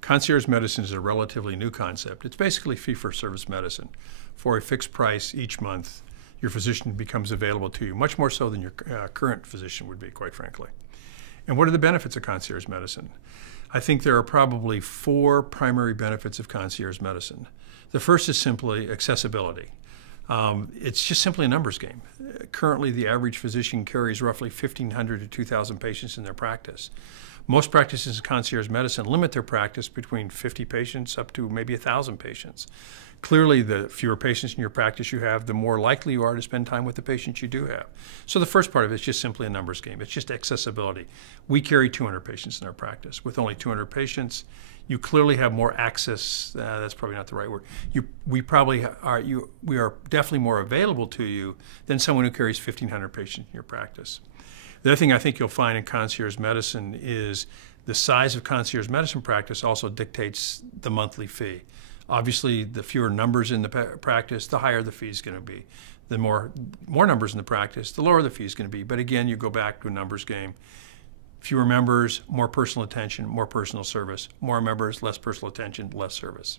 Concierge medicine is a relatively new concept. It's basically fee-for-service medicine. For a fixed price each month, your physician becomes available to you, much more so than your current physician would be, quite frankly. And what are the benefits of concierge medicine? I think there are probably 4 primary benefits of concierge medicine. The first is simply accessibility. It's just simply a numbers game. Currently, the average physician carries roughly 1,500 to 2,000 patients in their practice. Most practices in concierge medicine limit their practice between 50 patients up to maybe 1,000 patients. Clearly, the fewer patients in your practice you have, the more likely you are to spend time with the patients you do have. So the first part of it is just simply a numbers game. It's just accessibility. We carry 200 patients in our practice. With only 200 patients, you clearly have more access. That's probably not the right word. We are definitely more available to you than someone who carries 1,500 patients in your practice. The other thing I think you'll find in concierge medicine is the size of concierge medicine practice also dictates the monthly fee. Obviously, the fewer numbers in the practice, the higher the fee is going to be. The more numbers in the practice, the lower the fee is going to be. But again, you go back to a numbers game. Fewer members, more personal attention, more personal service. More members, less personal attention, less service.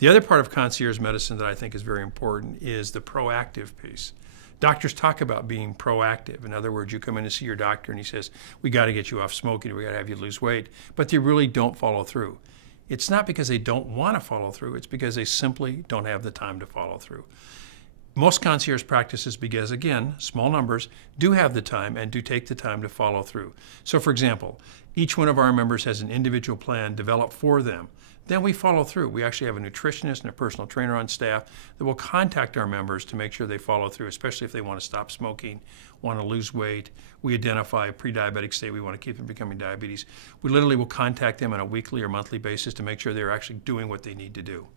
The other part of concierge medicine that I think is very important is the proactive piece. Doctors talk about being proactive. In other words, you come in to see your doctor and he says, we got to get you off smoking, we got to have you lose weight, but they really don't follow through. It's not because they don't want to follow through, it's because they simply don't have the time to follow through. Most concierge practices, because again, small numbers, do have the time and do take the time to follow through. So for example, each one of our members has an individual plan developed for them. Then we follow through. We actually have a nutritionist and a personal trainer on staff that will contact our members to make sure they follow through, especially if they want to stop smoking, want to lose weight. We identify a pre-diabetic state. We want to keep them becoming diabetes. We literally will contact them on a weekly or monthly basis to make sure they're actually doing what they need to do.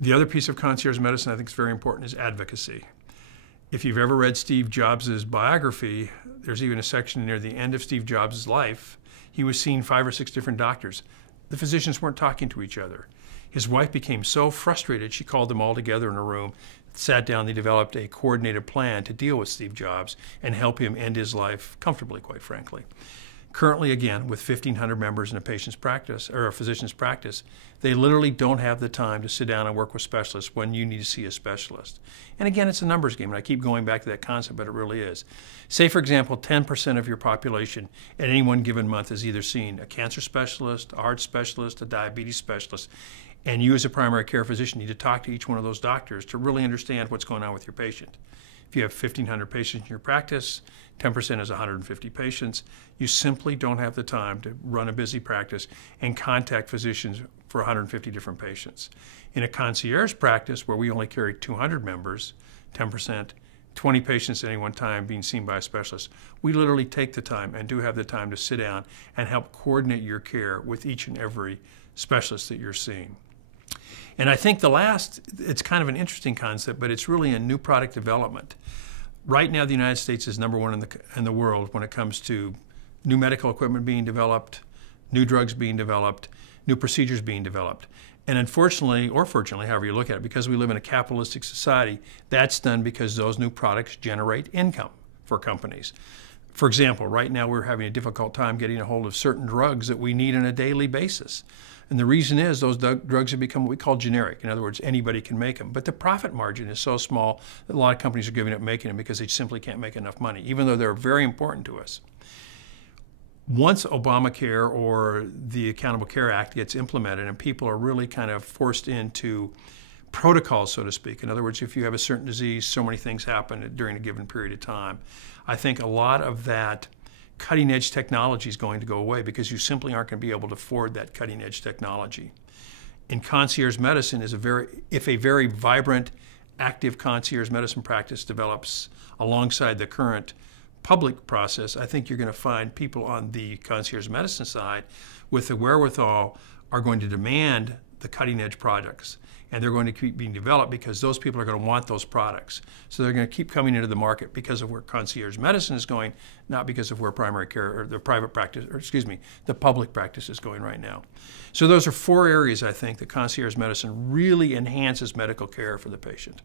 The other piece of concierge medicine I think is very important is advocacy. If you've ever read Steve Jobs' biography, there's even a section near the end of Steve Jobs' life. He was seeing 5 or 6 different doctors. The physicians weren't talking to each other. His wife became so frustrated, she called them all together in a room, sat down, they developed a coordinated plan to deal with Steve Jobs and help him end his life comfortably, quite frankly. Currently, again, with 1,500 members in a patient's practice, or a physician's practice, they literally don't have the time to sit down and work with specialists when you need to see a specialist. And again, it's a numbers game, and I keep going back to that concept, but it really is. Say, for example, 10% of your population at any one given month is either seeing a cancer specialist, a heart specialist, a diabetes specialist, and you as a primary care physician need to talk to each one of those doctors to really understand what's going on with your patient. If you have 1,500 patients in your practice, 10% is 150 patients. You simply don't have the time to run a busy practice and contact physicians for 150 different patients. In a concierge practice where we only carry 200 members, 10%, 20 patients at any one time being seen by a specialist, we literally take the time and do have the time to sit down and help coordinate your care with each and every specialist that you're seeing. And I think the last, it's kind of an interesting concept, but it's really a new product development. Right now, the United States is #1 in the world when it comes to new medical equipment being developed, new drugs being developed, new procedures being developed. And unfortunately, or fortunately, however you look at it, because we live in a capitalistic society, that's done because those new products generate income for companies. For example, right now we're having a difficult time getting a hold of certain drugs that we need on a daily basis. And the reason is those drugs have become what we call generic. In other words, anybody can make them. But the profit margin is so small that a lot of companies are giving up making them because they simply can't make enough money, even though they're very important to us. Once Obamacare or the Accountable Care Act gets implemented and people are really kind of forced into protocols, so to speak. In other words, if you have a certain disease, so many things happen during a given period of time. I think a lot of that cutting-edge technology is going to go away because you simply aren't going to be able to afford that cutting-edge technology. In concierge medicine, if a very vibrant, active concierge medicine practice develops alongside the current public process, I think you're going to find people on the concierge medicine side with the wherewithal are going to demand the cutting-edge products. And they're going to keep being developed because those people are going to want those products. So they're going to keep coming into the market because of where concierge medicine is going, not because of where primary care or the private practice, or excuse me, the public practice is going right now. So those are 4 areas I think that concierge medicine really enhances medical care for the patient.